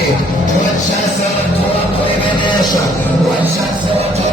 Wachache watu wako imenesha, wachache watu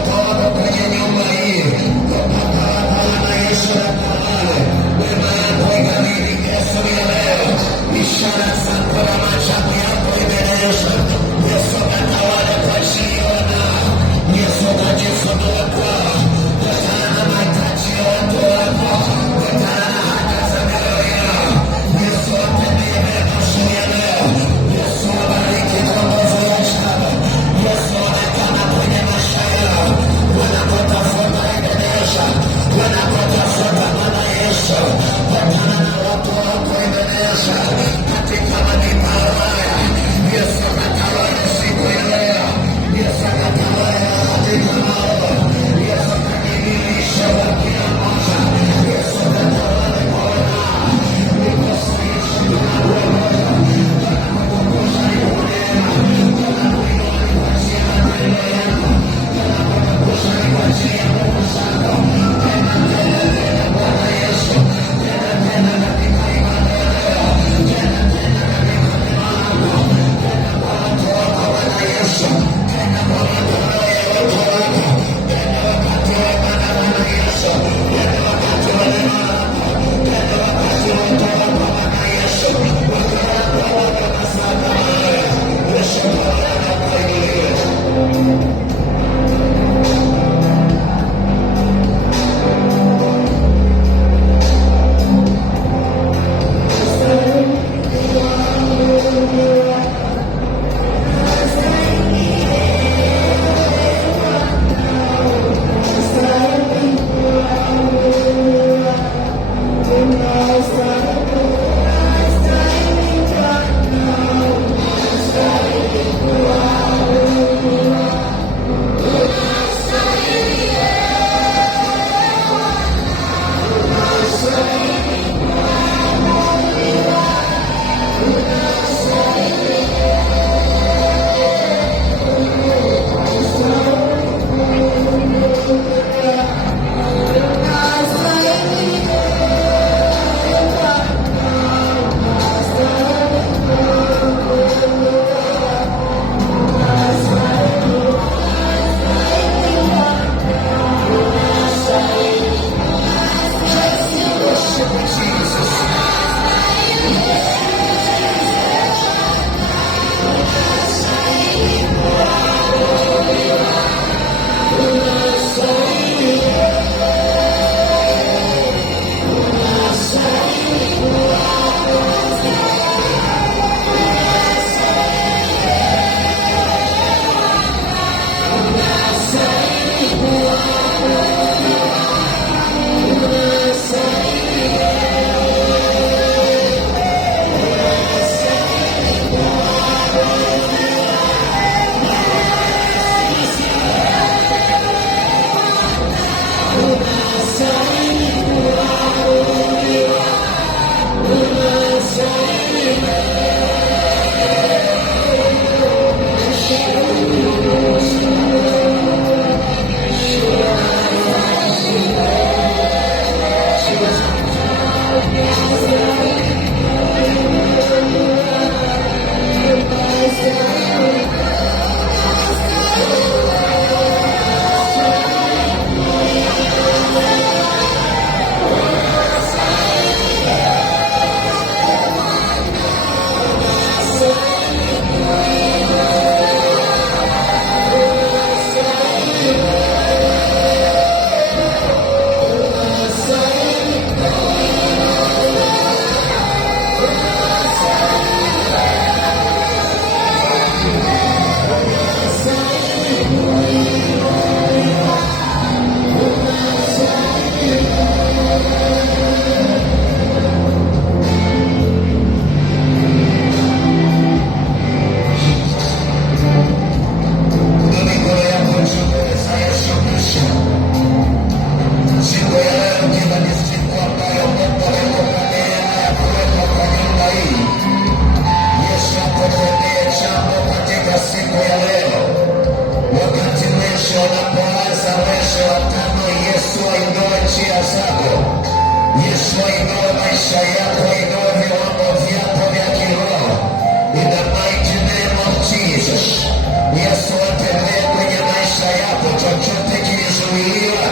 mwezi wa tano, Yesu ainue njia zako. Yesu ainue maisha yako, ainue viwango vyako vya kiroho. In the mighty name of Jesus. Yesu atembee kwenye maisha yako. Chochote kilizuiliwa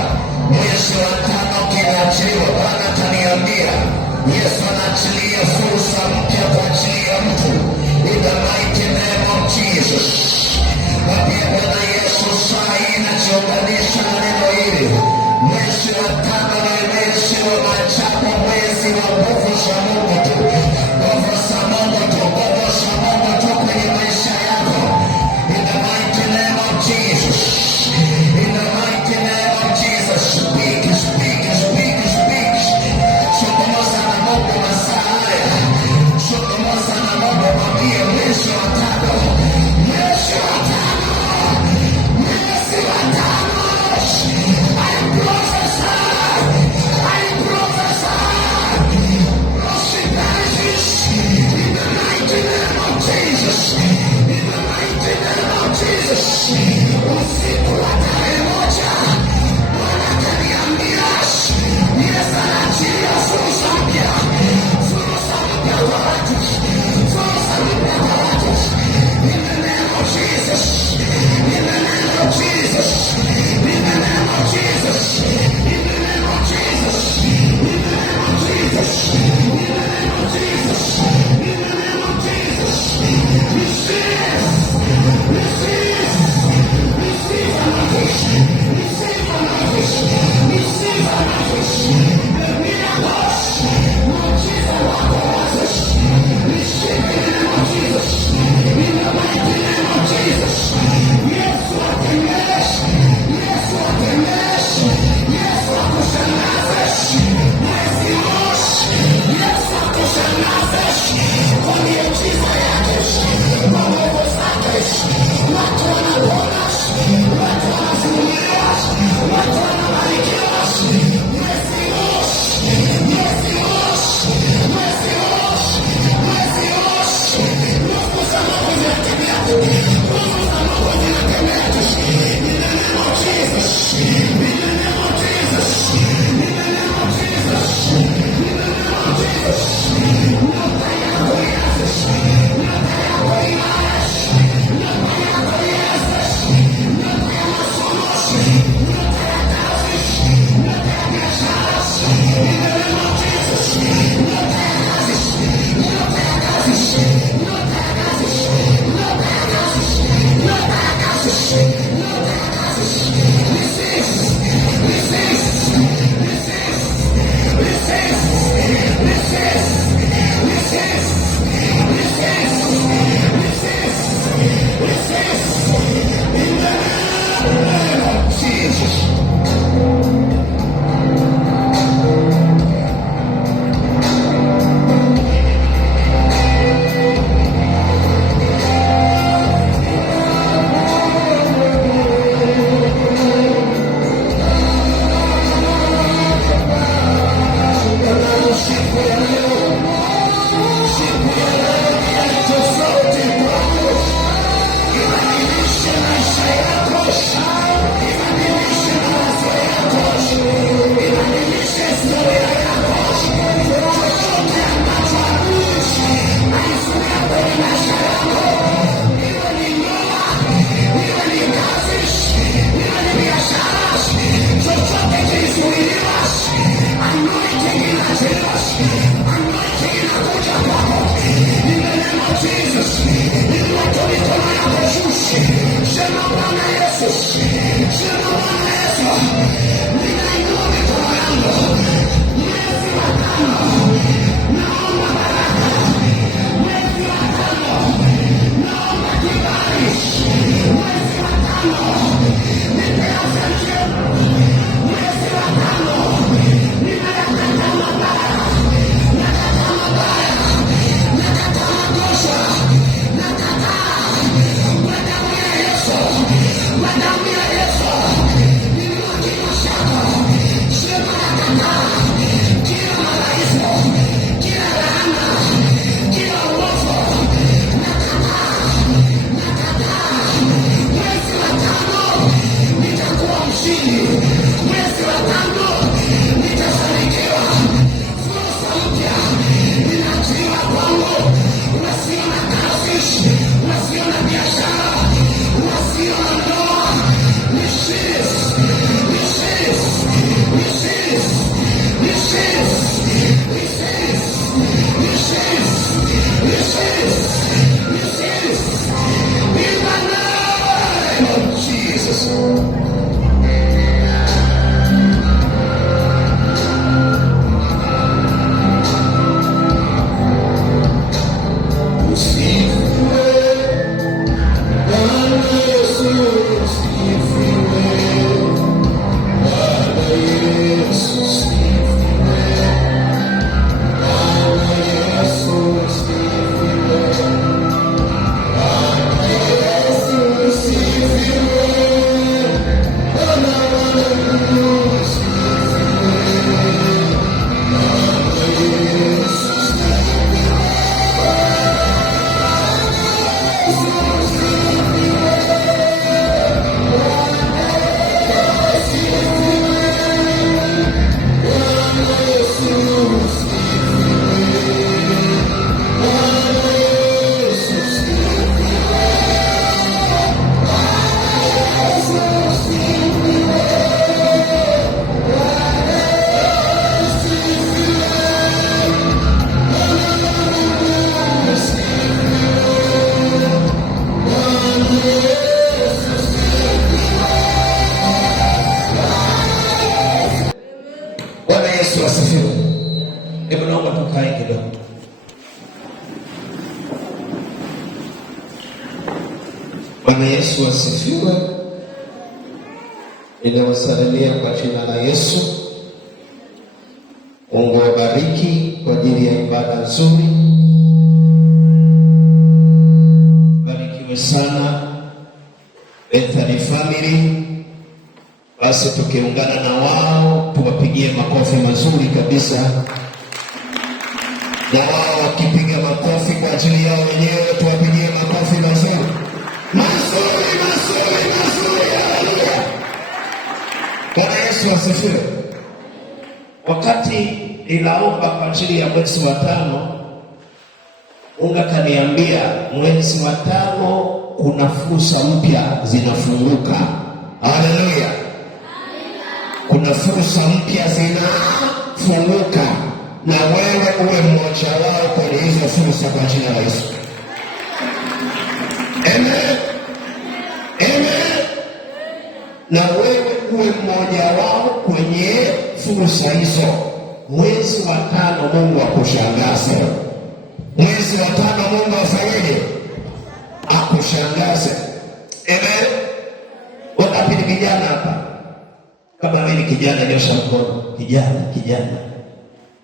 mwezi wa tano kinaachiliwa. Bwana ataniambia Yesu anaachilia fursa mpya kwa ajili ya mtu. In the mighty name of Jesus. Mwambie Bwana Yesu, saa hii najiunganisha na neno hili. Mwezi wa tano ni mwezi wa maajabu, mwezi wa nguvu za Mungu tu, nguvu za Mungu tu, nguvu za Mungu tu kwenye maisha yako. In the mighty name of Jesus. In the mighty name of Jesus. Speak, speak, speak, speak. Zungumza na Mungu masaa haya. Zungumza na Mungu, mwambie mwezi wa tano, mwezi wa tano, mwezi wa tano. Usiku wa tarehe moja Bwana akaniambia Yesu anaachilia fursa mpya, fursa mpya kwa watu, fursa mpya kwa watu. In the name of Jesus, in the name of Jesus, in the name of Jesus, in the name of Jesus, in the name of Jesus, in the name of Jesus, in the name of Jesus. Receive, receive, receive an receive an receive an the miracles, muujiza wako wazi. Receive in the name of Jesus, in the mighty name of Jesus. Yesu atembee, Yesu atembee, Yesu akushangaze, mwezi moshi, Yesu akushangaze kwa miujiza yake, kwa nguvu zake. Watu wanapona, watu wanafunguliwa, watu wanabarikiwa. Mwezi moshi, mwezi moshi, mwezi moshi, mwezi moshi. Nguvu za Mungu zinatembea, nguvu za Mungu zinatembea. In the name of Jesus, in the name of Jesus, in the name of Jesus, in the name of Jesus. Nyota yako ianze, nyota yako ianze, nyota yako ianze, nyota ya masomo, nyota ya kazi, nyota ya biashara. In the name of Jesus, nyota ya kazi, nyota ya kazi, nyota ya kazi, nyota ya kazi, nyota ya kazi, nyota ya kazi. Receive, receive, receive, receive, receive, receive, receive, receive. In the name of Jesus. Yesu tukae kidogo. Bwana Yesu asifiwe. Ninawasalimia kwa jina la Yesu. Mungu awabariki kwa ajili ya ibada nzuri. Barikiwe sana Bethany family. Basi tukiungana na wao tuwapigie makofi mazuri kabisa, na wao wakipiga makofi kwa ajili yao wenyewe tuwapigie makofi mazuri mazuri mazuri mazuri. Haleluya! Bwana Yesu asifiwe. Wakati ninaomba kwa ajili ya mwezi wa 5, Mungu akaniambia mwezi wa 5 kuna fursa mpya zinafunguka. Haleluya! Kuna fursa mpya zinafunguka, na wewe uwe mmoja wao kwenye hizo fursa kwa jina la Yesu. Amen. Amen. Na wewe uwe mmoja wao kwenye fursa hizo. Mwezi wa 5 Mungu akushangaze. Mwezi wa 5 Mungu afanyeje? Akushangaze. Amen. Wangapi ni vijana hapa? Kama wewe ni kijana nyosha mkono. Kijana.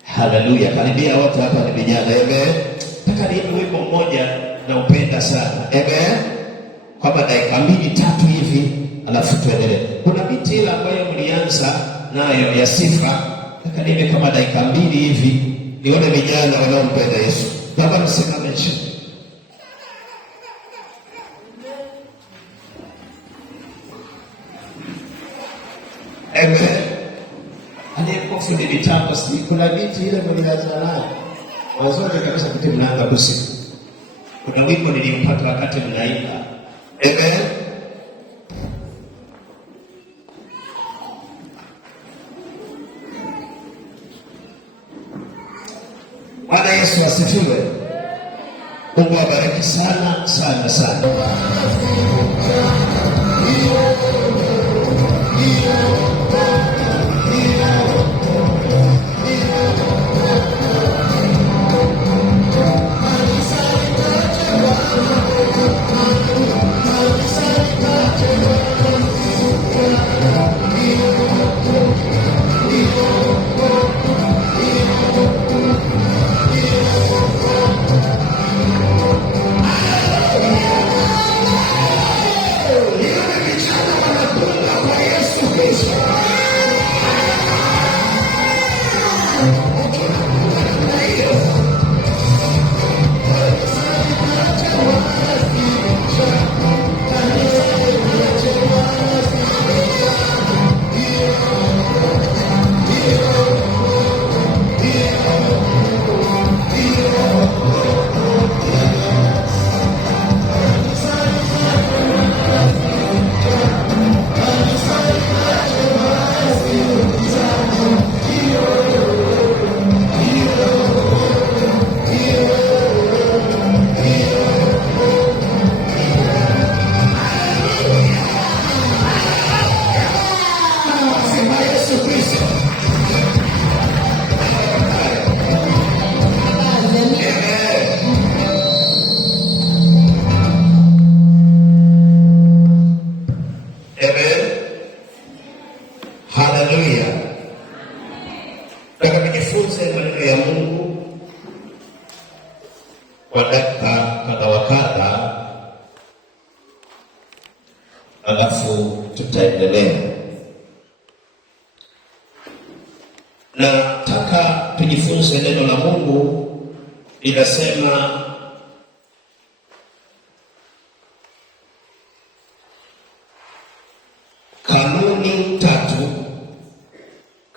Haleluya. Karibia wote hapa ni vijana. Amen. Nataka niimbe wimbo mmoja na upenda sana. Amen. Kwa dakika 2-3 hivi alafu tuendelee. Kuna biti ile ambayo mlianza nayo ya sifa. Nataka niimbe kama dakika 2 hivi nione vijana wanaompenda Yesu. Baba msimame chini. Amen. Aliyekofi ni mitambo, si kuna biti ile mlianza nayo. Wazote kabisa kuti mnaanza kusifu. Kuna wimbo nilimpata wakati mnaimba. Amen. Bwana Yesu asifiwe. Mungu awabariki sana sana sana. Haleluya. Nataka tujifunze maneno ya Mungu kwa dakika kadha wa kadha, alafu tutaendelea. Nataka tujifunze neno la Mungu linasema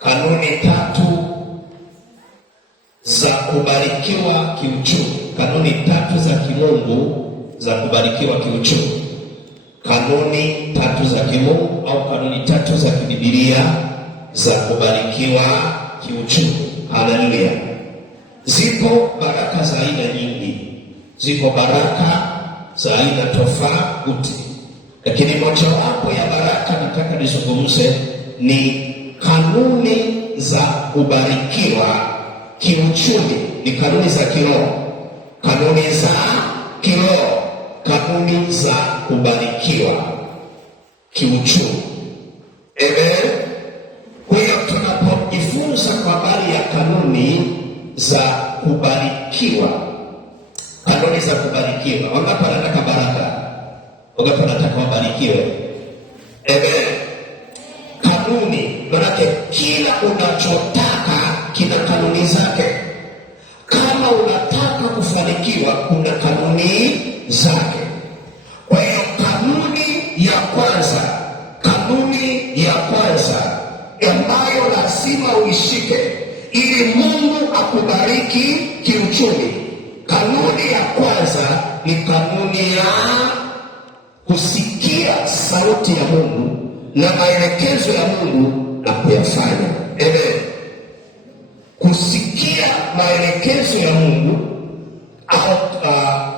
kanuni tatu za kubarikiwa kiuchumi. Kanuni 3 za kimungu za kubarikiwa kiuchumi. Kanuni 3 za kimungu au kanuni 3 za kibibilia za kubarikiwa kiuchumi. Haleluya. Zipo baraka za aina nyingi. Zipo baraka za aina tofauti. Lakini mojawapo ya baraka nataka nizungumze ni kanuni za kubarikiwa kiuchumi, ni kanuni za kiroho, kanuni za kiroho, kanuni za kubarikiwa kiuchumi. Amen. Kwa hiyo tunapojifunza kwa habari ya kanuni za kubarikiwa, kanuni za kubarikiwa, wangapi wanataka baraka? Wangapi wanataka wabarikiwe? Amen. Kanuni, manake kila unachotaka kina kanuni zake. Kama unataka kufanikiwa, kuna kanuni zake. Kwa hiyo kanuni ya kwanza ambayo lazima uishike ili Mungu akubariki kiuchumi, kanuni ya kwanza ni kanuni ya kusikia sauti ya Mungu na maelekezo ya Mungu na kuyafanya. Amen. Kusikia maelekezo ya Mungu au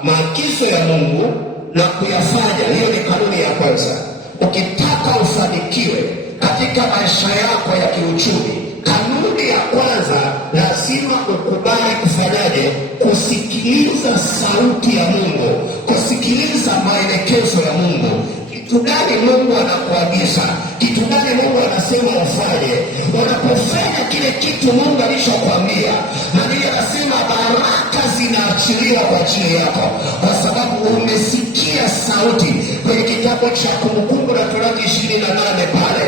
maagizo ya Mungu na kuyafanya, hiyo ni kanuni ya kwanza. Ukitaka ufanikiwe katika maisha yako ya kiuchumi, kanuni ya kwanza lazima ukubali kufanyaje? Kusikiliza sauti ya Mungu, kusikiliza maelekezo ya Mungu. Kitu gani Mungu anakuagiza? Kitu gani Mungu anasema ufanye? Unapofanya kile kitu Mungu alishokuambia, na ndiye anasema baraka zinaachiliwa kwa ajili yako, kwa sababu umesikia sauti. Kwenye kitabu cha Kumbukumbu la Torati 28 pale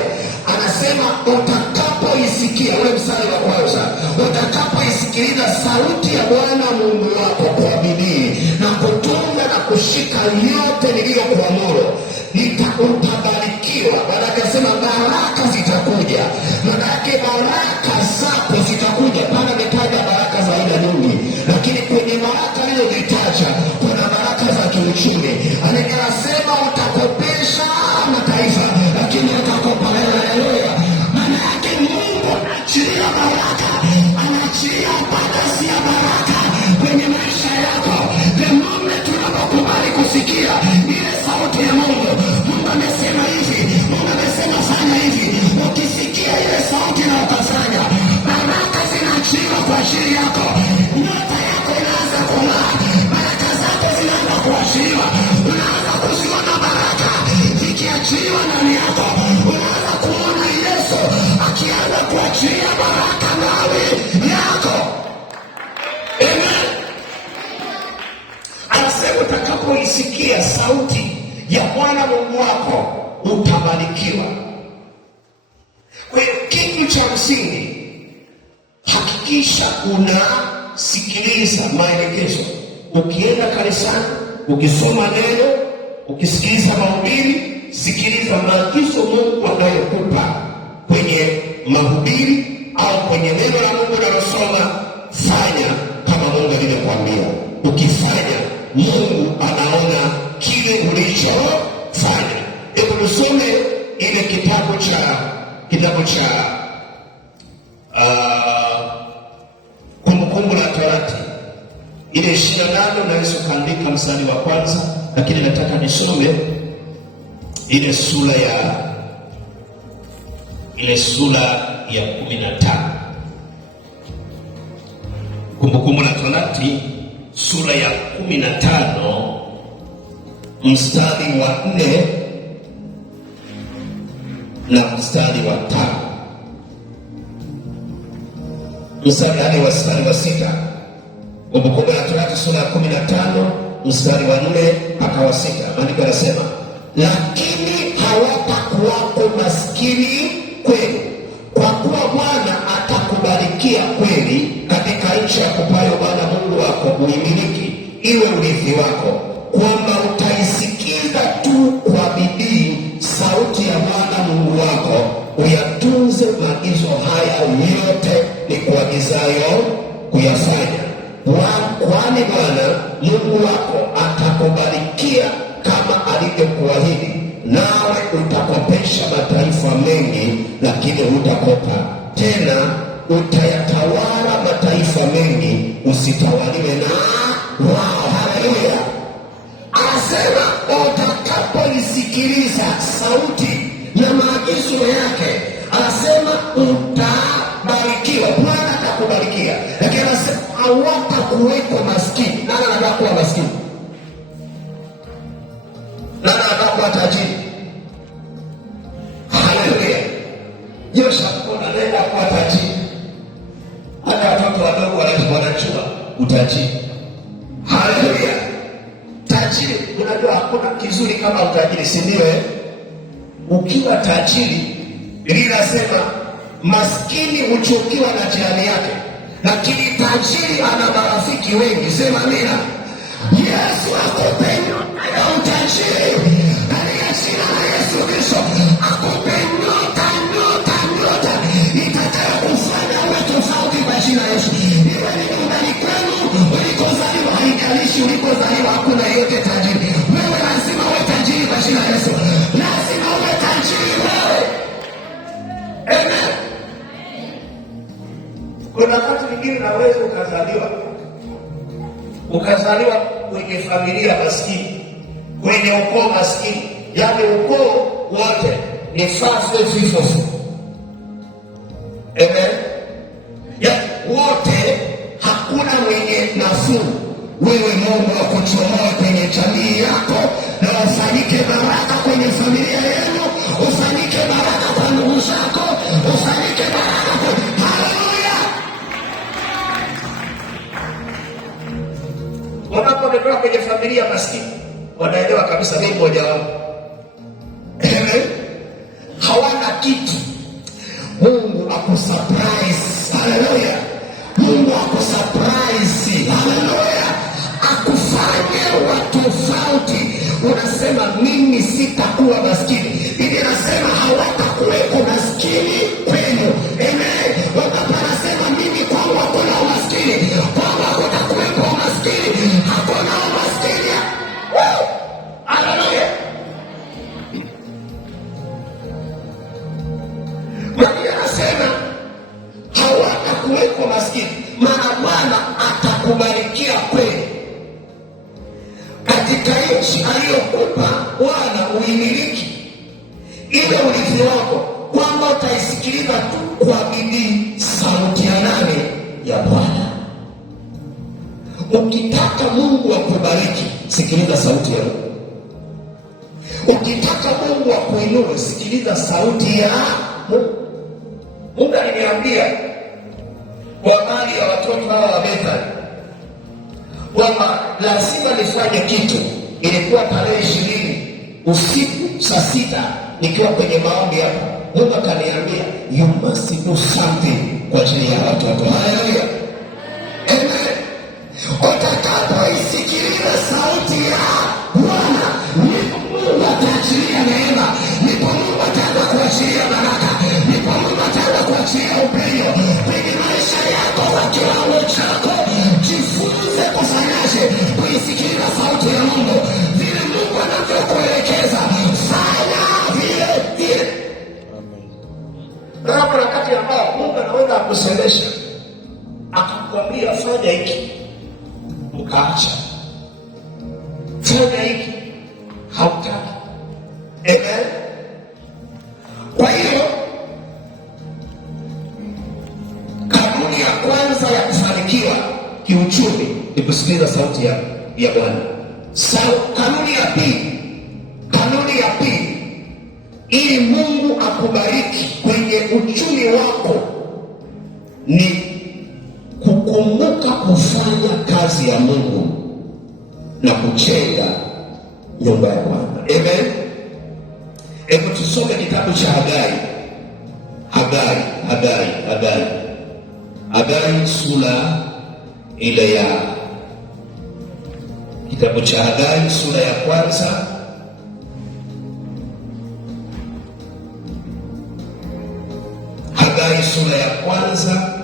anasema utakapoisikia, ule mstari wa kwanza, utakapoisikiliza sauti ya Bwana Mungu wako kwa bidii na kutunga na kushika yote niliyokuamuru, utabarikiwa. Maanake asema baraka zitakuja, maanake baraka zako zitakuja. Pana ametaja baraka za aina nyingi, lakini kwenye baraka nilizozitaja kuna baraka za kiuchumi. Anasema utakopesha mataifa, lakini utakopa wewe. Haleluya! Maana yake Mungu anaachilia baraka, anaachilia abundance ya baraka kwenye maisha yako. The moment tunapokubali kusikia ile sauti ya Mungu, Mungu amesema hivi, Mungu amesema fanya hivi, ukisikia ile sauti na ukafanya, baraka zinaachiliwa kwa ajili yako. Nyota yako inaanza kung'aa, baraka zako zinaanza kuachiliwa. Unaanza kuziona baraka zikiachiliwa ndani yako, unaanza kuona Yesu akianza kuachilia baraka ndani yako. Amen. Anasema utakapoisikia sauti ya Bwana Mungu wako utabarikiwa. Kwa hiyo kitu cha msingi, hakikisha unasikiliza maelekezo. Ukienda kanisani, ukisoma neno, ukisikiliza mahubiri, sikiliza maagizo Mungu anayokupa kwenye mahubiri au kwenye neno la Mungu unalosoma. Fanya kama Mungu alivyokuambia. Ukifanya, Mungu anaona kile ulichofanya. Hebu tusome ile kitabu cha Kumbukumbu la Torati ile 28. Unaweza kuandika mstari wa kwanza, lakini nataka nisome ile sura ya 15. Kumbukumbu la Torati sura ya 15 mstari wa 4 na mstari wa 5, mstari wa 6. Kumbukumbu la Torati sura ya 15 mstari wa 4 mpaka wa 6. Maandiko yanasema, lakini hawatakuwako maskini kwenu, kwa kuwa Bwana atakubarikia kweli katika nchi akupayo Bwana Mungu wako uimiliki, iwe urithi wako, kwamba utaisikiza tu kwa bidii sauti ya Bwana Mungu wako, uyatunze maagizo haya yote ni kuagizayo kuyafanya. Kwani Bwana Mungu wako atakubarikia kama alivyokuahidi, nawe utakopesha mataifa mengi, lakini hutakopa tena. Utayatawala mataifa mengi, usitawaliwe na wao. Haleluya! Anasema utakapoisikiliza sauti na maagizo yake, anasema utabarikiwa. Bwana atakubarikia, lakini anasema hawatakuweko maskini. Nani anataka kuwa maskini? Nani anataka kuwa tajiri? Haleluya! Joshua anaenda kuwa tajiri. Hata watoto wadogo wanajua utajiri. Haleluya! Tajiri, unajua hakuna kizuri kama utajiri, si ndio? Ukiwa tajiri, Biblia inasema maskini huchukiwa na jirani yake, lakini tajiri ana marafiki wengi. Sema amina. Yesu akupe nyota ya utajiri katika jina la Yesu Kristo. Akupe nyota itakayo kufanya uwe tofauti kwa jina la Yesu. Iwe ni nyumbani kwenu, ulikozaliwa, haijalishi ulikozaliwa, hakuna yeyote tajiri. Wewe lazima uwe tajiri kwa jina la Yesu. Lazima uwe tajiri wewe. Amen. Kuna wakati mwingine naweza ukazaliwa kwenye familia maskini, kwenye ukoo maskini, yaani ukoo wote ni fafe vifofu. Amen. Ya wote, hakuna mwenye nafuu. Wewe Mungu akuchomoe kwenye jamii yako na ufanyike baraka kwenye familia yenu, ufanyike baraka kwa ndugu zako, ufanyike baraka kwa... Haleluya! Wanapoonekana kwenye familia maskini, wanaelewa kabisa mimi mmoja wao. Amen. Hawana kitu. Mungu akusurprise. Haleluya! Mungu akusurprise. Haleluya! Akufanye watu tofauti. Unasema mimi sitakuwa maskini. Biblia inasema hawatakuweko maskini kwenu. Amen. Wakati anasema mimi kwangu hakuna umaskini, kwangu hakutakuweko umaskini, hakuna umaskini. Haleluya! Biblia inasema hawatakuweko maskini, maana Bwana atakubarikia kweli katika nchi aliyokupa Bwana uimiliki, ile urithi wako, kwamba utaisikiliza tu kwa bidii sauti ya nani? Ya Bwana. Ukitaka Mungu akubariki, sikiliza sauti ya Mungu. Ukitaka Mungu akuinue, sikiliza sauti ya Mungu. Mungu aliniambia kwa mali ya watoto hawa wa Bethel kwamba lazima nifanye kitu. Ilikuwa tarehe 20 usiku saa 6 nikiwa kwenye maombi hapa, Mungu akaniambia you must do something kwa ajili ya watoto. Haleluya! Amen. Utakapoisikiliza sauti ya Bwana, ndipo Mungu ataachilia neema, ndipo Mungu ataanza kuachilia baraka, ndipo Mungu ataanza kuachilia upenyo kwenye maisha yako kwa kiwango chako. Jifunze kufanyaje kuisikiliza sauti ya Mungu, vile Mungu anavyokuelekeza, fanya vile vile. Na hapo wakati ambao Mungu anaweza akusemesha akakwambia fanya hiki, ukaacha. Fanya hiki, hautaki. Amen. Kwa hiyo kanuni ya kwanza ya kufanikiwa kiuchumi ni kusikiliza sauti ya Bwana. Kanuni ya pili, ili Mungu akubariki kwenye uchumi wako, ni kukumbuka kufanya kazi ya Mungu na kujenga nyumba ya Bwana. Amen. Hebu tusome kitabu cha Hagai sura ile ya kitabu cha Hagai sura ya 1 Hagai sura ya 1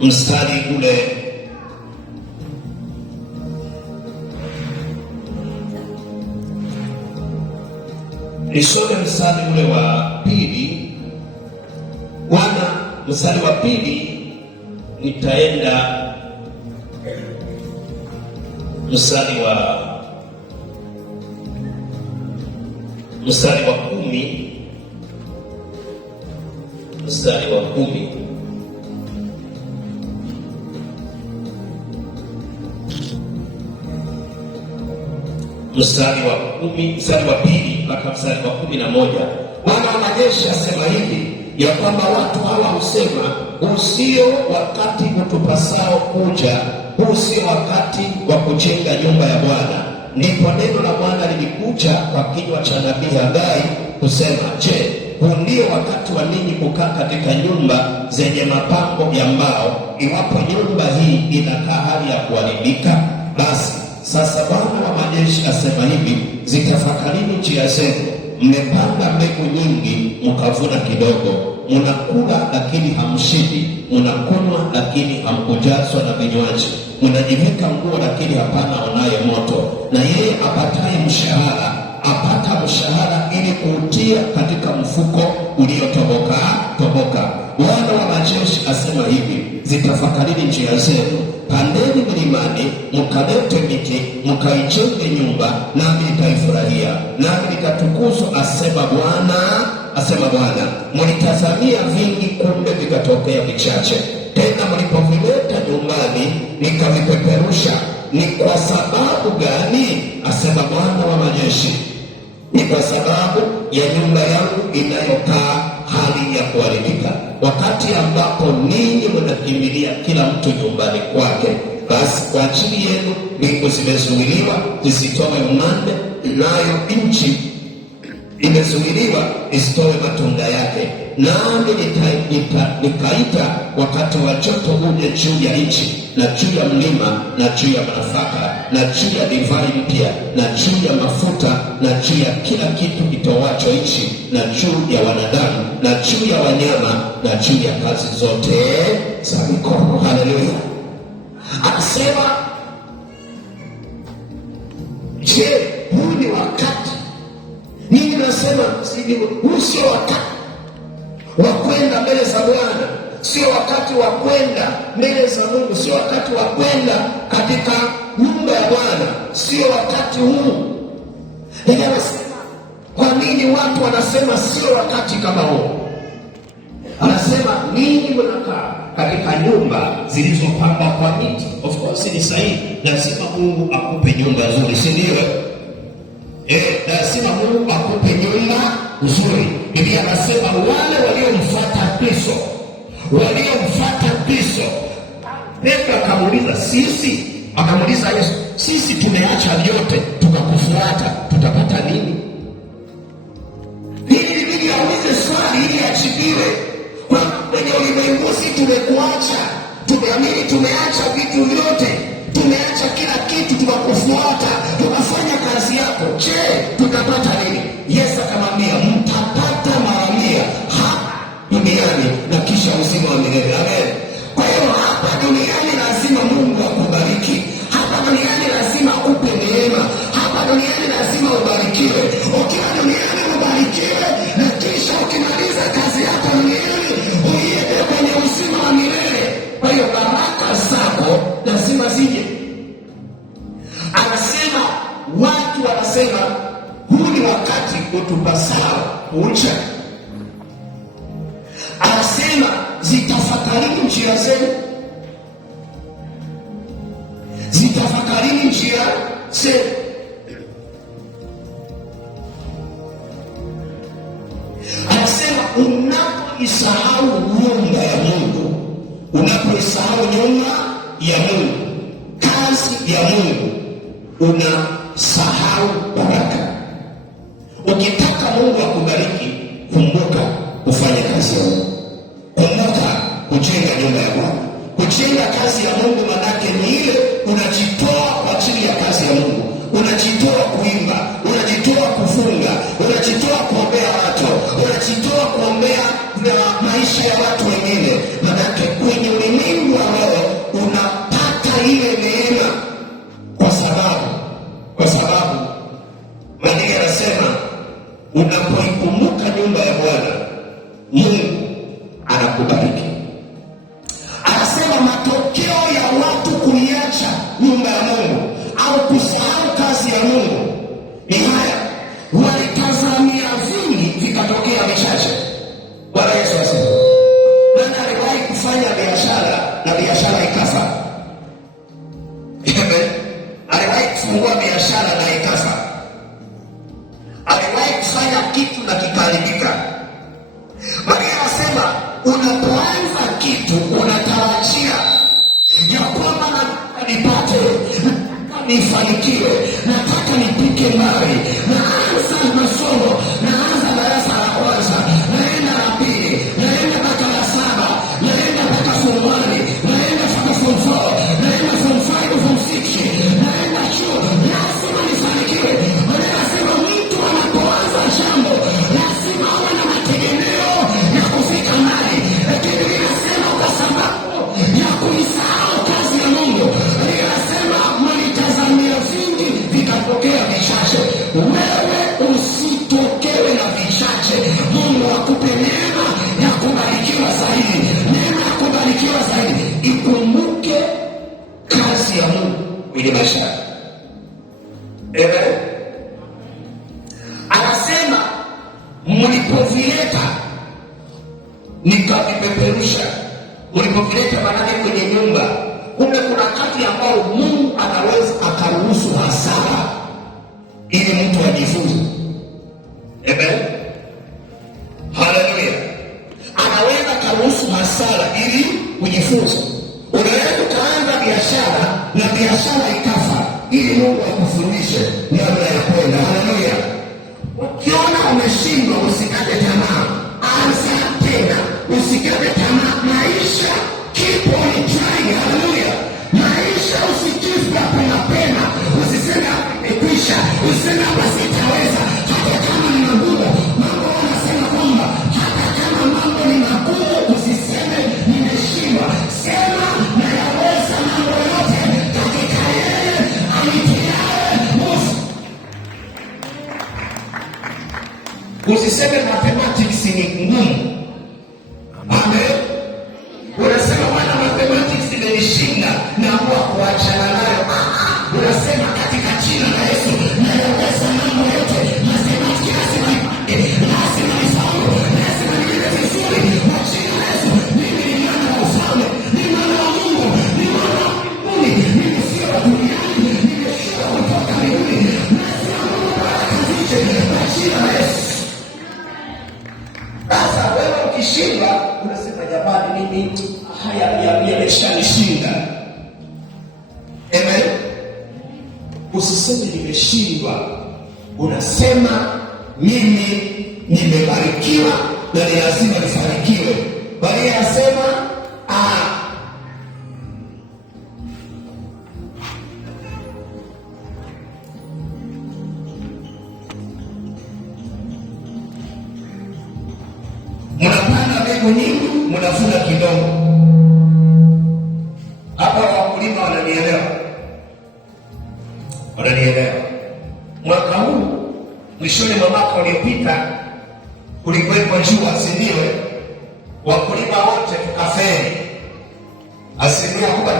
mstari ule nisome mstari ule wa 2. Mstari wa 2 nitaenda mstari wa 10. mstari wa 10, mstari wa 2 mpaka mstari wa 11. Bwana wa majeshi asema hivi ya kwamba watu hawa husema, huu sio wakati utupasao kuja, huu sio wakati wa kujenga nyumba ya Bwana. Ndipo neno la Bwana lilikuja kwa kinywa cha nabii Hagai kusema, je, huu ndio wakati wa ninyi kukaa katika nyumba zenye mapambo ya mbao, iwapo nyumba hii inakaa hali ya kuharibika? Basi sasa Bwana wa majeshi asema hivi, zitafakarini njia zenu. Mmepanda mbegu nyingi, mkavuna kidogo. Mnakula lakini hamshibi, mnakunywa lakini hamkujazwa na vinywaji. Mnajivika nguo lakini hapana onaye moto. Na yeye apataye mshahara apata mshahara ili kuutia katika mfuko uliotoboka. Bwana wa majeshi asema hivi, zitafakarini njia zenu. Pandeni mlimani, mkalete miti, mkaijenge nyumba, nami nitaifurahia, nami nitatukuzwa, asema Bwana. Mlitazamia vingi, kumbe vikatokea vichache. Tena mlipovileta nyumbani, nikavipeperusha. Ni kwa sababu gani? Asema Bwana wa majeshi. Ni kwa sababu ya nyumba yangu inayokaa hali ya kuharibika, wakati ambapo ninyi mnakimbilia kila mtu nyumbani kwake. Basi kwa ajili yenu mbingu zimezuiliwa zisitoe umande, nayo nchi imezuiliwa isitoe matunda yake. Nami nikaita wakati wa joto uje juu ya nchi, na juu ya mlima, na juu ya nafaka, na juu ya divai mpya, na juu ya mafuta, na juu ya kila kitu kitowacho nchi, na juu ya wanadamu, na juu ya wanyama, na juu ya kazi zote za mikono. Haleluya! Akasema, je, huu ni wakati? Ninyi nasema huu sio wakati wa kwenda mbele za Bwana, sio wakati wa kwenda mbele za Mungu, sio wakati wa kwenda katika nyumba ya Bwana, sio wakati huu. Anasema, kwa nini watu wanasema sio wakati kama huu? Anasema, ninyi mnakaa katika nyumba zilizopambwa kwa miti. Of course ni sahihi, lazima Mungu akupe nyumba nzuri, si ndio? Lazima Mungu akupe nyumba nzuri. Biblia anasema wale waliomfuata Kristo, Petro akamuuliza Yesu, sisi tumeacha vyote tukakufuata, tutapata nini? Hili Biblia aulize swali ili ajibiwe. Kwa kwenye ulimwengu tumekuacha, tumeamini, tumeacha vitu vyote, tumeacha kila kitu, tukakufuata, tukafanya kazi yako. Je, tutapata nini? Yesu akamwambia, mtapata mara 100 hapa duniani na kisha uzima wa milele. Amen. Kwa hiyo hapa duniani lazima Mungu akubariki. Hapa duniani lazima upe neema. Hapa duniani lazima ubarikiwe. Ukiwa duniani ubarikiwe, na kisha ukimaliza kazi yako duniani uiende kwenye uzima wa milele. Kwa hiyo baraka zako lazima zije. Anasema, watu wanasema huu ni wakati utupasao kuja. Anasema, zitafakarini njia zenu, zitafakarini njia zenu. Anasema, unapoisahau nyumba ya Mungu, unapoisahau nyumba ya Mungu, kazi ya Mungu, unasahau baraka. Ukitaka Mungu akubariki, kumbuka kufanya kazi ya Mungu, kumbuka kujenga nyumba ya Bwana. Kujenga kazi ya Mungu manake ni ile unajitoa kwa ajili ya kazi ya Mungu, unajitoa kuimba, unajitoa kufunga, unajitoa kuombea watu, unajitoa kuombea maisha ya watu wengine. Manake kwenye ulimwengu wa roho unapata ile neema, kwa sababu maandiko yanasema unapoikumbuka nyumba ya Bwana, Mungu anakubariki. Anasema matokeo ya watu kuiacha nyumba ya Mungu au kusahau kazi ya Mungu ni haya: walitazamia vingi, vikatokea vichache. Bwana Yesu asifiwe. Nani aliwahi kufanya biashara na biashara ikafa? Aliwahi kufungua biashara na ikafa? unapoanza kitu unatarajia ya kwamba nipate, nifanikiwe, nataka nipike mbali, naanza masomo, naanza darasa la kwanza, naenda la pili, naenda mpaka la 7, naenda mpaka form 1, naenda mpaka form 4, naenda form 5, form 6, naenda chuo, lazima nifanikiwe. Lazima mtu anapoanza jambo lazima awe na mategemeo ya kufika mbali, lakini ninasema kwa sababu ya kuisahau kazi ya Mungu, ninasema mlitazamia vingi vikapokea vichache. Wewe usitokewe na vichache. Mungu akupe neema ya kubarikiwa zaidi, neema ya kubarikiwa zaidi. Ikumbuke kazi ya Mungu kwenye maisha. Anasema mlipovileta nikavipeperusha. Mlipovileta maana kwenye nyumba, kumbe kuna wakati ambao Mungu anaweza akaruhusu hasara ili mtu ajifunze. Amen. Haleluya. Anaweza akaruhusu hasara ili ujifunze. Unaweza ukaanza biashara na biashara ikafa ili Mungu akufundishe namna ya kwenda. Haleluya. Ukiona umeshindwa usikate tamaa, anza tena, usikate tamaa. Maisha keep on trying. Haleluya. Maisha usikifu hapo mapema, usiseme imekwisha, usiseme hapa sitaweza. Hata kama ni magumu, mambo wanasema kwamba hata kama mambo ni magumu usiseme nimeshindwa, sema nayaweza mambo yote katika yeye anitiaye nguvu. Usiseme mathematics ni ngumu. Amen. Unasema bwana mathematics imenishinda, naamua kuachana nayo. Unasema katika jina la Yesu nayaweza mambo yote. Mathematics lazima ipande, lazima ifaulu, lazima niende vizuri kwa jina la Yesu. Mimi ni mwana wa ufalme, ni mwana wa Mungu, ni mwana wa mbinguni, mimi sio wa duniani, nimeshuka kutoka mbinguni. Lazima Mungu baraka zije kwa jina la Yesu. Sasa wewe ukishinda unasema jamani, mimi haya yameshanishinda. Amen. Usiseme nimeshindwa, unasema mimi nimebarikiwa na ni lazima nifanikiwe. Bali anasema mnapanda mbegu nyingi, mnavuna kidogo. Hapa wakulima wananielewa. Mwaka huu mwishoni mwa mwaka uliopita kulikuwepo jua, asiniwe wakulima wote tukafeli. Asilimia kubwa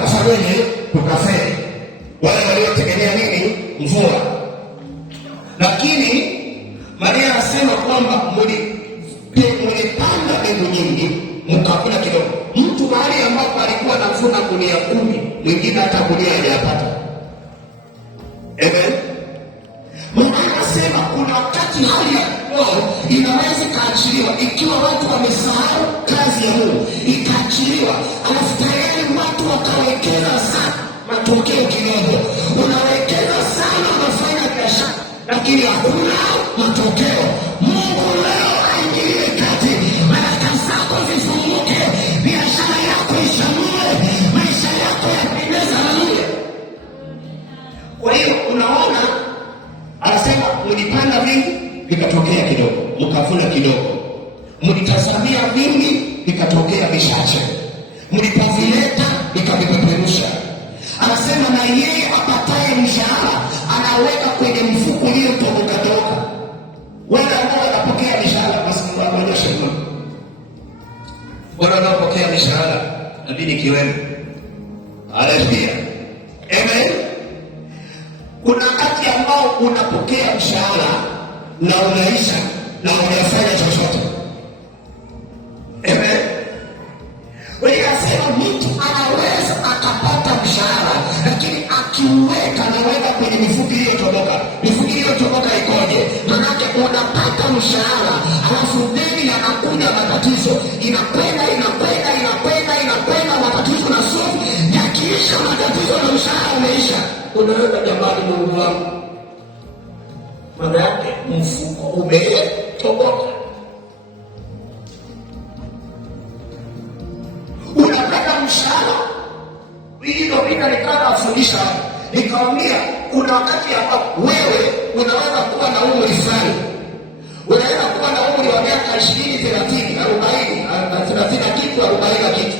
tukafeli. Wale waliotegemea nini? Mvua. Lakini Maria anasema kwamba mlipanda mbegu nyingi mkavuna kidogo. Mtu mahali ambapo alikuwa anavuna gunia 10, mwingine hata gunia hajapata. Amen. Mungu anasema kuna wakati hali ya roho inaweza kaachiliwa ikiwa watu wamesahau kazi ya Mungu, ikaachiliwa, alafu tayari watu wakawekeza sana, matokeo kidogo. Unawekeza sana, unafanya biashara lakini hakuna matokeo. Mungu leo aingilie kati, baraka zako zifunguke, biashara yako ishamue, maisha yako yapendeza. Haleluya. Kwa hiyo unaona, anasema mlipanda vingi vikatokea kidogo, mkavuna kidogo. Mlitazamia vingi vikatokea vichache, mlipovileta vikavipeperusha. Anasema na yeye apataye mshahara anaweka kwenye mfuko uliotoboka toka. Wale ambao wanapokea mishahara basi waonyeshe mkono. Wale wanaopokea mishahara inabidi kiwemo. Haleluya. Amen. Kuna wakati ambao unapokea mshahara na unaisha na unafanya chochote. Amen. Anasema mtu anaweza akapata mshahara lakini akiweka anaweka kwenye mifuko iliyotoboka. Mifuko iliyotoboka ikoje? Manake unapata mshahara halafu deni yanakuja matatizo, inakwenda matatizo na sofu, yakiisha matatizo na mshahara umeisha. Unaona jamani, Mungu wangu, maana yake mfuko umetoboka. Unapata mshahara. Hilo vita nikafundisha, nikamwambia kuna wakati ambapo wewe unaweza kuwa na umri fulani, unaweza kuwa na umri wa miaka 20, 30, 40 kitu, 40 kitu,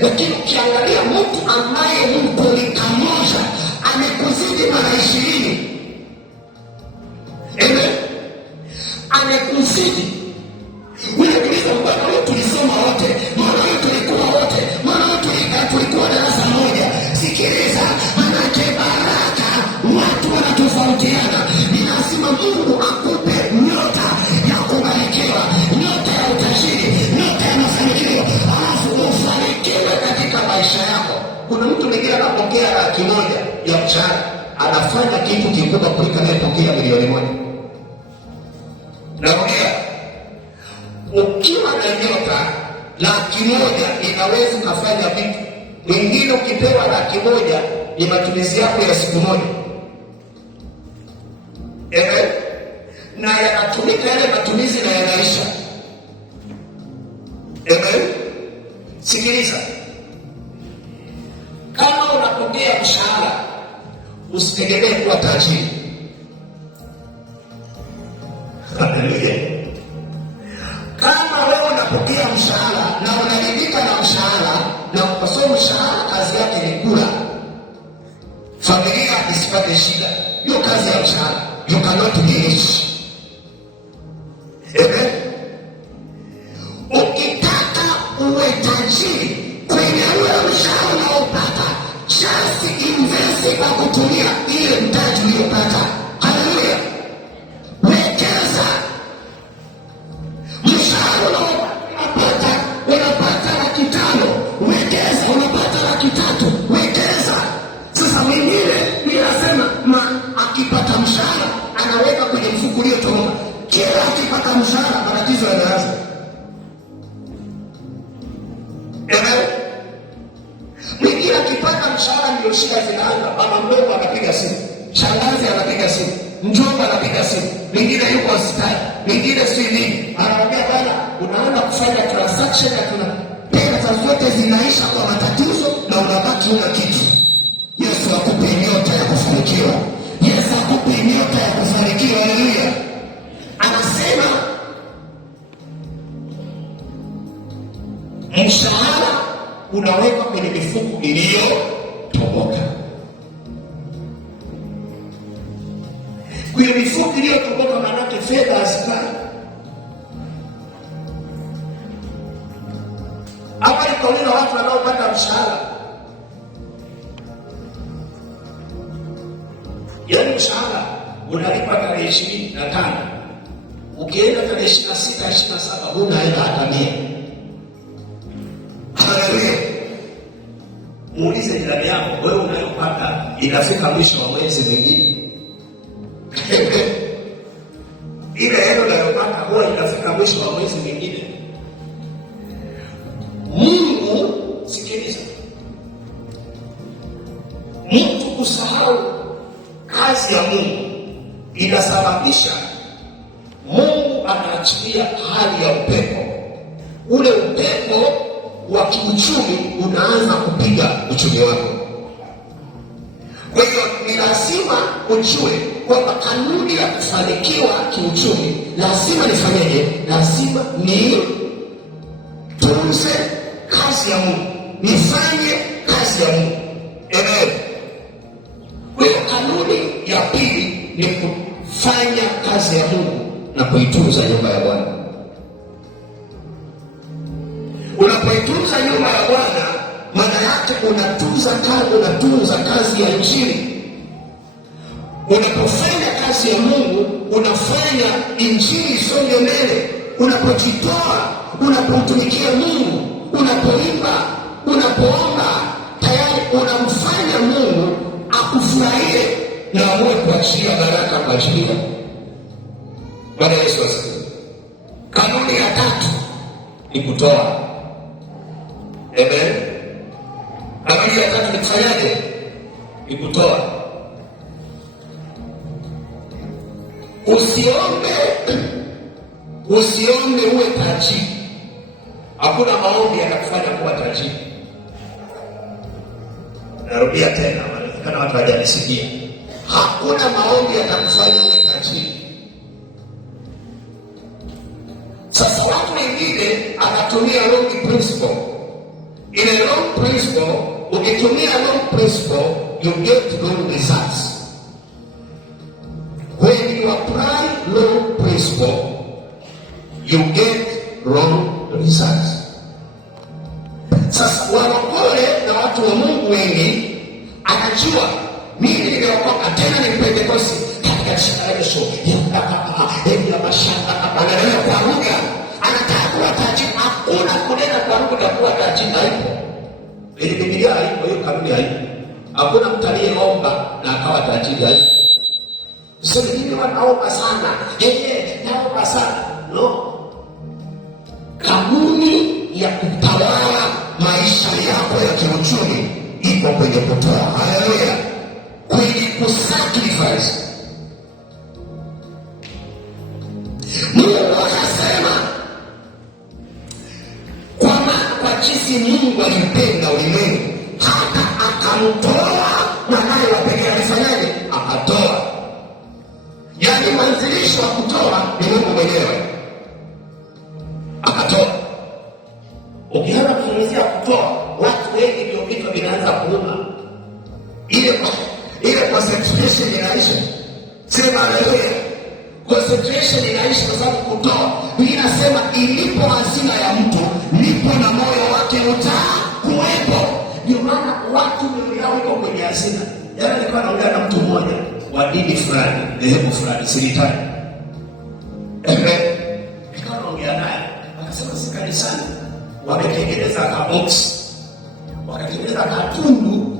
lakini ukiangalia mtu ambaye mkolika moja amekuzidi mara 20, amekuzidi wewe. Mbona wewe tulisoma wote, mbona wewe tulikuwa wote, mbona wewe tulikuwa darasa moja? Sikiliza, manake baraka watu wanatofautiana. Ni lazima Mungu akupe nyota ya kubarikiwa, nyota ya utajiri, nyota ya mafanikio, alafu ufanikiwe katika maisha yako. Kuna mtu mwingine anapokea 100,000 ya mshahara, anafanya kitu kikubwa kuliko anayepokea milioni 1. Naongea, ukiwa na nyota 100,000 inaweza kufanya vitu. Wengine ukipewa 100,000 ni matumizi yako ya siku moja, na yanatumika yale matumizi na yanaisha. Sikiliza, kama unapokea mshahara usitegemee kuwa tajiri. Haleluya. Kama wewe unapokea mshahara na unaridhika na mshahara, na kwa sababu mshahara kazi yake ni kula familia isipate shida, hiyo kazi ya mshahara, you cannot be rich. Ukitaka uwe tajiri kwenye ule mshahara unaopata, just invest kwa kutumia ile mtaji uliyopata. Haleluya. Wekeza. Mshahara unapata 500,000, wekeza. Unapata 300,000, wekeza. Sasa mwingine ninasema akipata mshahara anaweka kwenye mfuko uliotoka. Kila akipata mshahara matatizo yanaanza. Mwingine akipata mshahara ndio shida zinaanza. Mama mdogo anapiga simu, shangazi anapiga simu, mjomba anapiga simu, mwingine yuko hospitali, mwingine si nini, anaambia bwana, unaanza kufanya transaction na kuna pesa zote zinaisha kwa matatizo na unabaki una kitu. Yesu akupe nyota ya kufanikiwa. Yesu akupe nyota ya kufanikiwa. Haleluya. Anasema mshahara unawekwa kwenye mifuko iliyotoboka. Kwenye mifuko iliyotoboka maanake fedha hazikai. Hapa nikauliza watu wanaopata mshahara, yaani mshahara unalipa tarehe 25, ukienda tarehe 26, 27 huna hela hata 100. Haleluya. Muulize jirani yako, wewe unayopata inafika mwisho wa mwezi mwingine? Ile hela unayopata huwa inafika mwisho wa mwezi mwingine? Mungu, sikiliza, mtu kusahau kazi ya Mungu inasababisha Mungu anaachilia hali ya upepo. Ule upepo wa kiuchumi unaanza kupiga uchumi wako. Kwa hiyo ni lazima ujue kwamba kanuni ya kufanikiwa kiuchumi lazima nifanyeje? Lazima ni tunze kazi ya Mungu, nifanye kazi ya Mungu. Kwa hiyo kanuni ya pili ni kufanya kazi ya Mungu na kuitunza nyumba ya Bwana. Unapoitunza nyumba ya Bwana, maana yake unatunza kazi ya Injili. Unapofanya kazi ya Mungu, unafanya Injili isonge mbele. Unapojitoa, unapomtumikia Mungu, unapoimba, unapoomba, tayari unamfanya Mungu akufurahie na amue kuachilia baraka kwa ajili yako. Bwana Yesu asifiwe. Kanuni ya tatu ni kutoa. Amen. Kanuni ya tatu ni kufanyaje? Ni kutoa. Usiombe uwe tajiri. Hakuna maombi yatakufanya kuwa tajiri. Narudia tena, kana watu hawajanisikia. Hakuna maombi yatakufanya uwe tajiri. Sasa watu wengine anatumia wrong principle. In a wrong principle, ukitumia wrong principle, you get wrong results. When you apply wrong principle, you get wrong results. Sasa walokole na watu wa Mungu wengi anajua mimi nimeokoka, tena ni Pentekoste, katika jina la Yesu ya mashaka anaenda kwa lugha, anataka kuwa tajiri. Hakuna kunena kwa lugha kuwa tajiri, haipo. Ili Biblia haipo, hiyo kanuni haipo. Hakuna mtu aliyeomba na akawa tajiri, haipo. Sasa mimi wanaomba sana, naomba sana. No. Kanuni ya kutawala maisha yako ya kiuchumi ipo kwenye kutoa. Haleluya. Kwenye kusacrifice. Mungu akasema, kwa jinsi Mungu alipenda ulimwengu hata akamtoa mwanawe wa pekee. Alifanyaje? Akatoa. Yaani mwanzilishi wa kutoa ni Mungu mwenyewe. Akatoa. Ukianza kuzungumzia kutoa, watu wengi ndio vitu vinaanza kuuma. Ile concentration inaisha. Sema haleluya. Concentration inaisha kwa sababu kutoa. Biblia inasema ilipo hazina ya mtu, ndipo na moyo wake utakuwepo. Ndio maana watu mioyo yao iko kwenye hazina. Jana nilikuwa naongea na mtu mmoja wa dini fulani, dhehebu fulani, silitani. Nilikuwa naongea naye, akasema si kanisani wametengeneza kaboksi, wakatengeneza katundu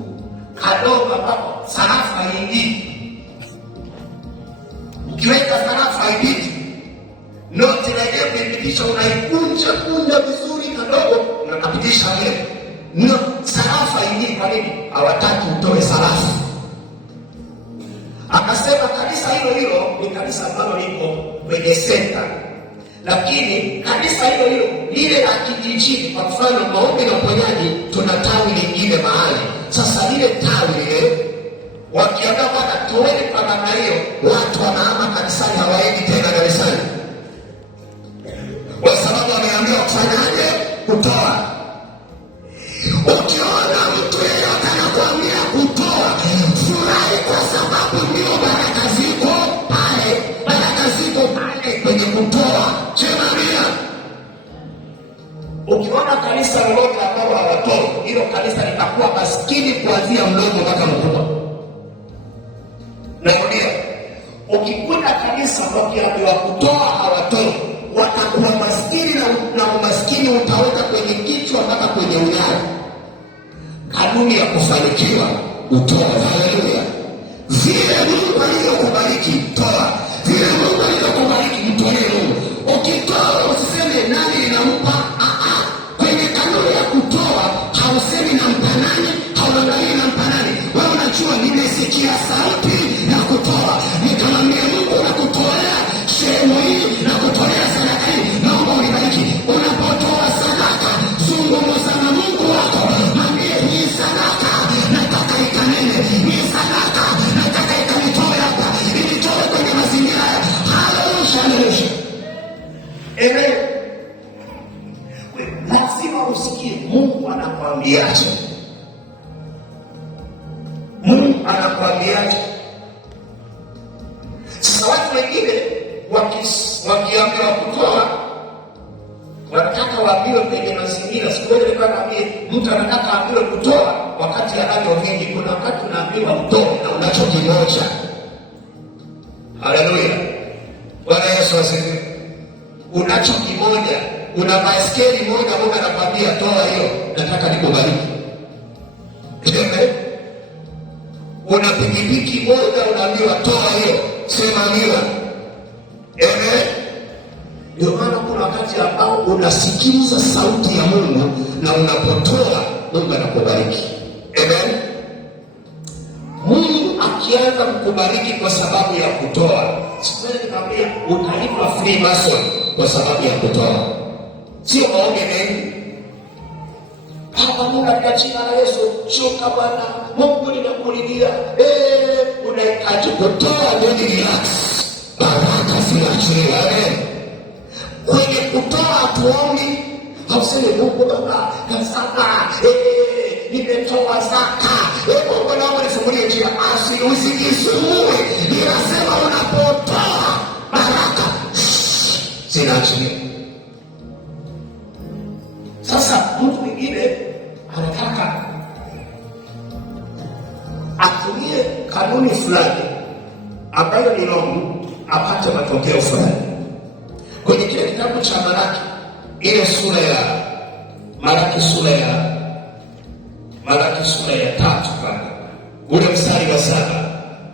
kadogo ambapo sarafu haingii. Ukiweka sarafu haingii, noti na ile kuipitisha unaikunja vizuri kadogo, unakapitisha ile. No, sarafu haingii. Kwa nini? Hawataki utoe sarafu. Akasema kanisa hilo ni kanisa ambalo liko kwenye senta. Lakini kanisa hilo lile la kijijini, kwa mfano maombi na uponyaji, tuna tawi lingine mahali. Sasa lile tawi lile wakiambia bwana toeni kwa namna hiyo, watu wanahama kanisani, hawaendi tena kanisani. Kwa sababu wameambiwa kufanyaje? Kutoa. Ukiona mtu yeyote anakuambia kutoa, furahi, kwa sababu ndio baraka ziko pale. Baraka ziko pale kwenye kutoa. Chemamia. Ukiona kanisa lolote ambalo hawatoi, hilo kanisa litakuwa maskini kuanzia mdogo mpaka mkubwa. Narudia, ukikuta kanisa wakiambiwa kutoa hawatoi, watakuwa maskini na umaskini utaweka kwenye kichwa mpaka kwenye ulaya. Kanuni ya kufanikiwa, utoa. Haleluya. Vile Mungu alivyokubariki, toa. Vile Mungu alivyokubariki, mtolee Mungu. Ukitoa usiseme nani ninampa. Kwenye kanuni ya kutoa hausemi nampa nani, hauangalii nampa nani. Wewe unajua nimesikia sauti ya kutoa, nikamwambia Mungu nakutolea sehemu hii, nakutolea sadaka hii, naomba unibariki. Unapotoa sadaka, zungumza na Mungu wako, mwambie ni sadaka nataka ikanene, ni sadaka nataka ikanitoe hapa, initoe kwenye mazingira haya. Haleluya. Amen. Lazima usikie Mungu anakuambiaje. Mungu anakuambiaje. Sasa watu wengine wakiambiwa kutoa, wanataka waambiwe kwenye mazingira. Siku moja nilikuwa naambia mtu anataka aambiwe kutoa wakati anavyo vingi. Kuna wakati unaambiwa utoe na unacho kimoja. Haleluya. Bwana Yesu asifiwe. Unacho kimoja, una baiskeli moja, Mungu anakuambia toa hiyo, nataka nikubariki. Una pikipiki moja, unaambiwa toa hiyo, sema amina. Ndio maana kuna wakati ambao unasikiliza sauti ya Mungu na unapotoa, Mungu anakubariki. Amen. Mungu akianza kukubariki kwa sababu ya kutoa, siwezi nikwambia utalipa Freemason kwa sababu ya kutoa. Sio maombi mengi. Baba, Mungu katika jina la Yesu, shuka Bwana. Mungu ninakulilia. Unahitaji kutoa ndio relax. Baraka zinaachilia. Kwenye kutoa tuombi, hausemi Mungu Baba, kasaka, nimetoa zaka. Mungu naomba nifungulie njia. Usijisumbue. Ninasema unapotoa baraka zinaachilia. Sasa mtu mwingine anataka atumie kanuni fulani ambayo ni Mungu apate matokeo fulani. Kwenye kile kitabu cha Malaki, ile sura ya Malaki sura ya 3 pale, ule mstari wa 7,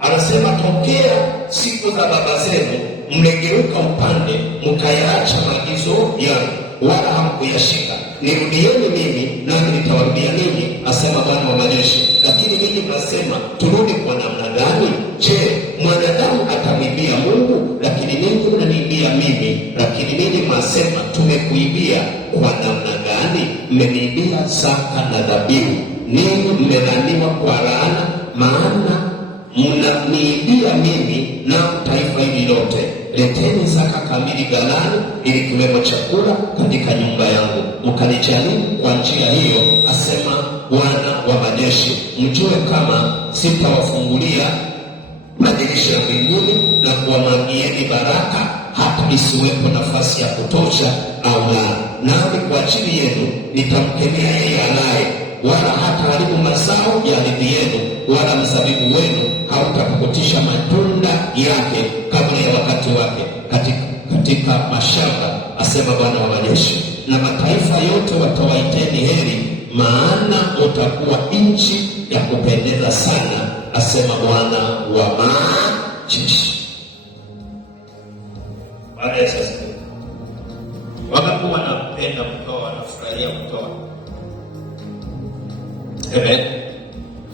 anasema tokea siku za baba zenu mlegeuka upande, mkayaacha maagizo yangu, wala hamkuyashika. Nirudieni mimi nami nitawarudia ninyi, asema Bwana wa majeshi. Lakini ninyi mnasema, turudi kwa namna gani? Je, mwanadamu atamwibia Mungu? Lakini ninyi mnaniibia mimi. Lakini ninyi mnasema, tumekuibia kwa namna gani? Mmeniibia zaka na dhabihu. Ninyi mmelaaniwa kwa laana, maana mnaniibia mimi na taifa hili lote. Leteni zaka kamili ghalani, ili kiwemo chakula katika nyumba yangu, mkanijaribu kwa njia hiyo, asema Bwana wa majeshi, mjue kama sitawafungulia madirisha ya mbinguni na kuwamwagieni baraka, hata isiwepo nafasi ya kutosha au la. Nami kwa ajili yenu nitamkemea yeye alaye, wala hataharibu mazao ya ardhi yenu, wala mzabibu wenu hautapukutisha matunda yake kabla ya wakati wake katika mashamba, asema Bwana wa majeshi. Na mataifa yote watawaiteni heri, maana utakuwa nchi ya kupendeza sana, asema Bwana wa majeshi. Baada ya sasa, wakati wanapenda kutoa, wanafurahia kutoa. Amen.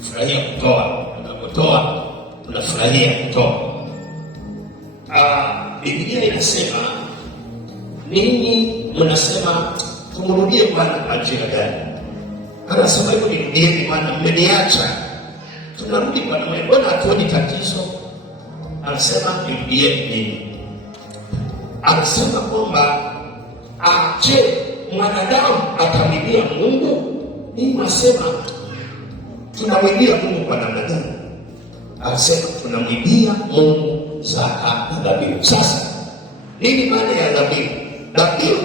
Furahia kutoa. Unapotoa unafurahia kutoa. Biblia inasema, ninyi mnasema tumrudie Bwana kwa njia gani? Anasema hivyo, nirudieni Bwana, mmeniacha. Tunarudi Bwana, mbona hatuoni tatizo? Anasema nirudieni mimi. Anasema kwamba je, mwanadamu atamwibia Mungu? Ninyi mnasema tunamwibia Mungu kwa namna gani? Anasema tunamwibia Mungu zaka na dhabihu. Sasa nini maana ya dhabihu? Dhabihu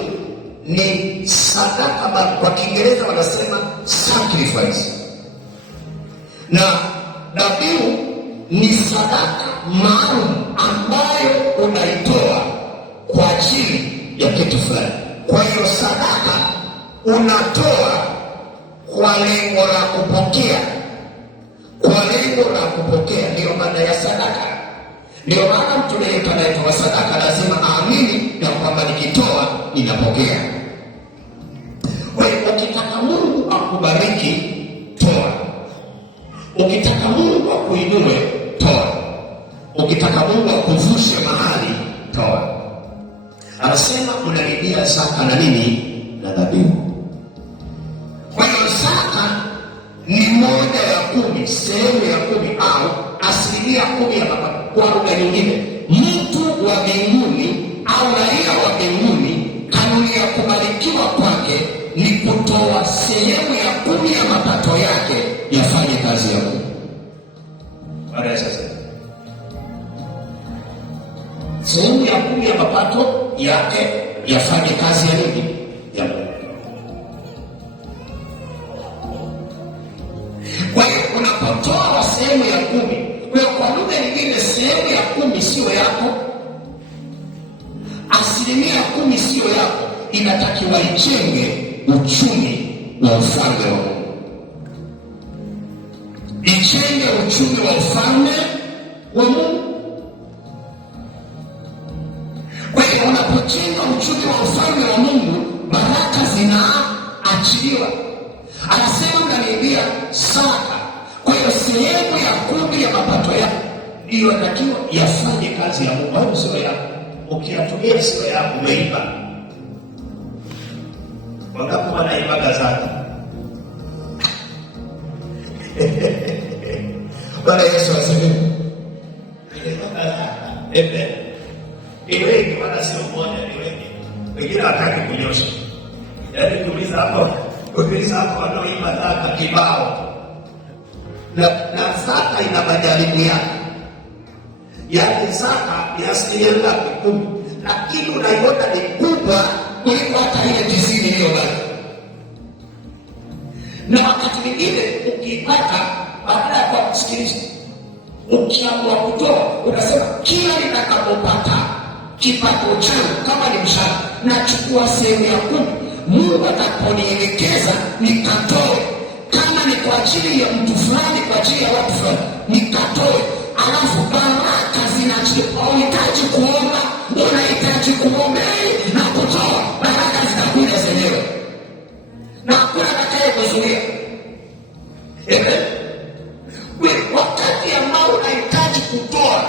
ni sadaka, kwa Kiingereza wanasema sacrifice. Na dhabihu ni sadaka maalum ambayo unaitoa kwa ajili ya kitu fulani. Kwa hiyo sadaka unatoa kwa lengo la kupokea. Kwa lengo la kupokea, ndio maana ya sadaka. Ndio maana mtu yeyote anayetoa sadaka lazima aamini ya kwamba nikitoa ninapokea. Kwa hiyo ukitaka Mungu akubariki, toa. Ukitaka Mungu akuinue, toa. Ukitaka Mungu akuvushe mahali, toa. Anasema unalibia zaka na nini? Na dhabihu. Kwa hiyo zaka ni 1/10, sehemu ya 10 au 10% ya mapato. Kwa lugha nyingine, mtu wa mbinguni au raia wa mbinguni, kanuni ya kubarikiwa kwake ni kutoa sehemu ya 10 ya mapato yake yafanye kazi ya Mungu. Baada ya sasa, sehemu ya 10 ya mapato yake yafanye kazi ya nini? Ya Mungu. Kwa hiyo unapotoa sehemu ya 10, kwa lugha nyingine, sehemu ya 10 sio yako, 10% sio yako, inatakiwa ijenge uchumi wa ufalme wa Mungu. Ijenge uchumi wa ufalme wa Mungu. Kwa hiyo unapojenga uchumi anaachiliwa. Anasema mnaniibia zaka. Kwa hiyo sehemu ya 10 ya mapato yako ndiyo inatakiwa yafanye kazi ya Mungu, au sio yako. Ukiyatumia sio yako, umeiba. Wangapi wanaibaga zaka? Bwana Yesu asifiwe. Ni wengi, wala sio mmoja, ni wengi. Wengine hataki kunyosha. Yaani kuuliza hapo wanaoiba zaka kibao. Na zaka ina majaribu yake. Yaani zaka ni asilimia 10, lakini unaiona ni kubwa kuliko hata ile 90 iliyobaki. Na wakati mwingine ukipata, baada ya kusikiliza, ukiamua kutoa, unasema kila nitakapopata kipato changu, kama ni mshahara, nachukua sehemu ya 10, Mungu atakaponielekeza nikatoe. Kama ni kwa ajili ya mtu fulani, kwa ajili ya watu fulani, nikatoe. Alafu baraka zinachukua. Unahitaji kuomba, unahitaji kuombea na kutoa, baraka zitakuja zenyewe na hakuna atakaye kuzuia. Wakati ambao unahitaji kutoa,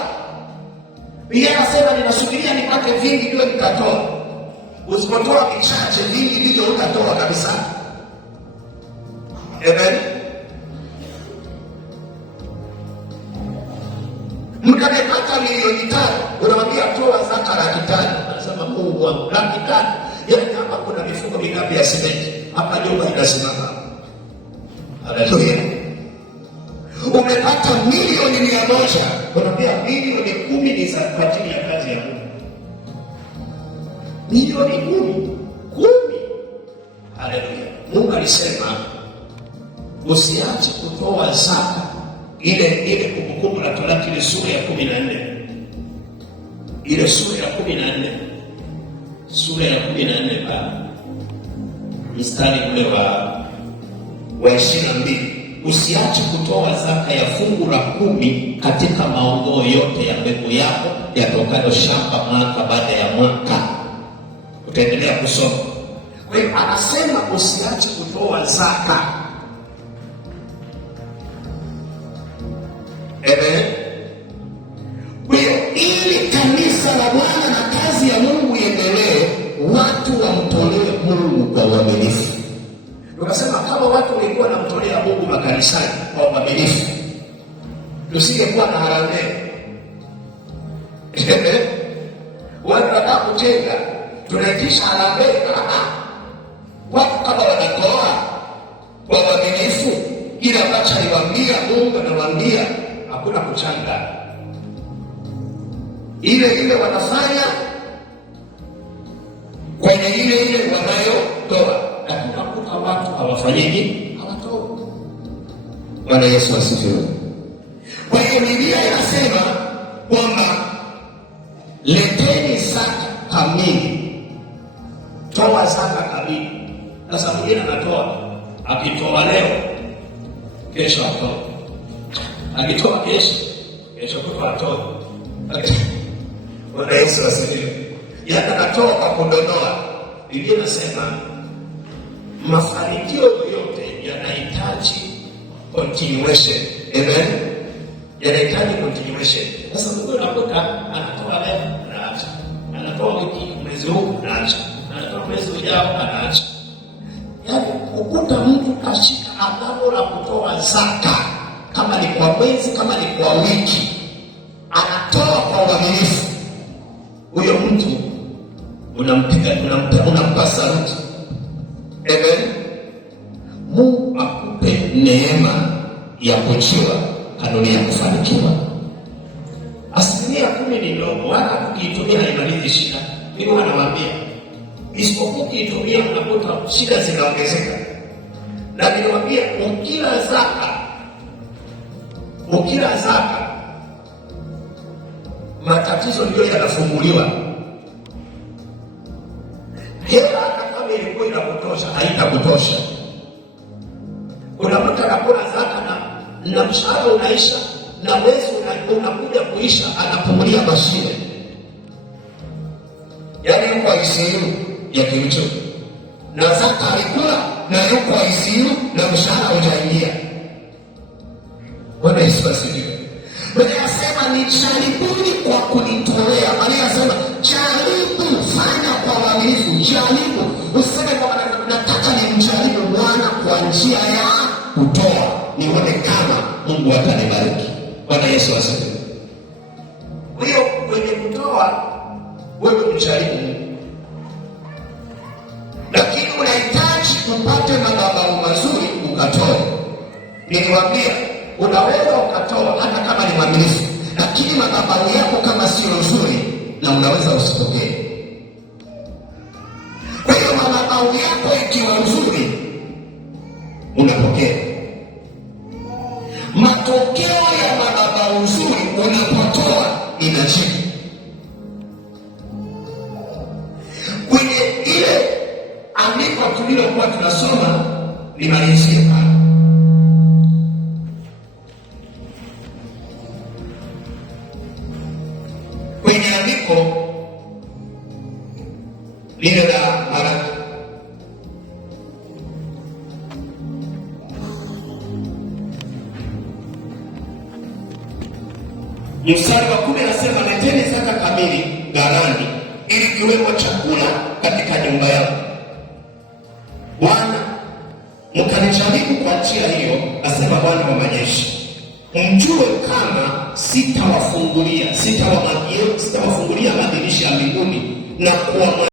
Biblia inasema ninasubiria nipate vingi ndio nikatoa. Usipotoa vichache, vingi ndivyo utatoa kabisa. Amen. Mtu anayepata milioni 5, unamwambia toa zaka 500,000. Anasema Mungu wangu 500,000. Yaani hapa kuna mifuko mingapi ya simenti? Hapa nyumba inasimama. Haleluya. Umepata milioni 100, unamwambia milioni 10 ni kwa ajili ya kazi ya Mungu. Milioni 10. Haleluya. Mungu alisema usiache kutoa zaka. Ile Kumbukumbu la Torati, ile sura ya 14. Ile sura ya 14. Sura ya 14 mstari ule wa 22. Usiache kutoa zaka ya fungu la 10 katika maongoo yote ya mbegu yako yatokayo shamba mwaka baada ya mwaka. Utaendelea kusoma. Kwa hiyo anasema usiache kutoa zaka. Kwa hiyo ili kanisa la Bwana na kazi ya Mungu iendelee, watu wamtolee Mungu kwa uaminifu. Tukasema kama watu walikuwa wanamtolea Mungu makanisani kwa uaminifu, tusingekuwa na harambee. Watu wanataka kujenga, tunaitisha harambee. Watu kama wanatoa kwa uaminifu, ile ambacho aliwaambia Mungu anawaambia, hakuna kuchanga. Ile wanafanya kwenye ile wanayotoa, lakini nakuta watu hawafanyiki, hawatoa. Bwana Yesu asifiwe. Kwa hiyo Biblia inasema kwamba leteni zaka kamili, toa zaka kamili. Sasa mwingine anatoa, akitoa leo, kesho atoa, akitoa kesho kutwa atoa. Bwana Yesu asifiwe. Yaani anatoa kwa kudonoa. Biblia inasema mafanikio yote yanahitaji continuation. Amen. Yanahitaji continuation. Sasa Mungu anakuta anatoa leo, anaacha. Anatoa mwezi huu, anaacha. Anatoa mwezi ujao, anaacha. Yaani ukuta mtu kashika agano la kutoa zaka, kama ni kwa mwezi, kama ni kwa wiki, anatoa kwa uaminifu. Huyo mtu unampa saluti. Amen. Mungu akupe neema ya kujua kanuni ya kufanikiwa. 10% ni ndogo, wala kukiitumia haimalizi shida. Mimi wanawaambia, isipokuwa ukiitumia unakuta shida zinaongezeka. Na niliwaambia ukila zaka matatizo ndio yanafunguliwa. Hela kama ilikuwa inakutosha, haitakutosha. Kuna mtu anakula zaka na mshahara unaisha, na mwezi unakuja kuisha, anapumulia mashine. Yaani yuko ICU ya kiuchumi. na zaka alikula na yuko ICU na mshahara hujaingia. Bwana Yesu asifiwe. Biblia inasema ni jaribuni kwa kunitolea. Biblia inasema jaribu, fanya kwa uaminifu, jaribu. Useme kwamba nataka nimjaribu Bwana kwa njia ya kutoa, nione kama Mungu atanibariki. Bwana Yesu asifiwe. Kwa hiyo kwenye kutoa wewe mjaribu Mungu, lakini unahitaji upate madhabahu mazuri ukatoe. Niliwaambia unaweza ukatoa hata kama ni mwaminifu, lakini madhabahu yako kama sio nzuri, na unaweza usipokee. Kwa hiyo madhabahu yako ikiwa nzuri, unapokea. Matokeo ya madhabahu nzuri unapotoa inajibu. Kwenye ile andiko tulilokuwa tunasoma, nimalizie pale. Kwenye andiko lile la Malaki, mstari wa 10 anasema, leteni zaka kamili ghalani, ili kiwemo chakula katika nyumba yangu. Bwana, mkanijaribu kwa njia hiyo, asema Bwana wa majeshi, mjue kama sitawafungulia madirisha ya mbinguni na kuwa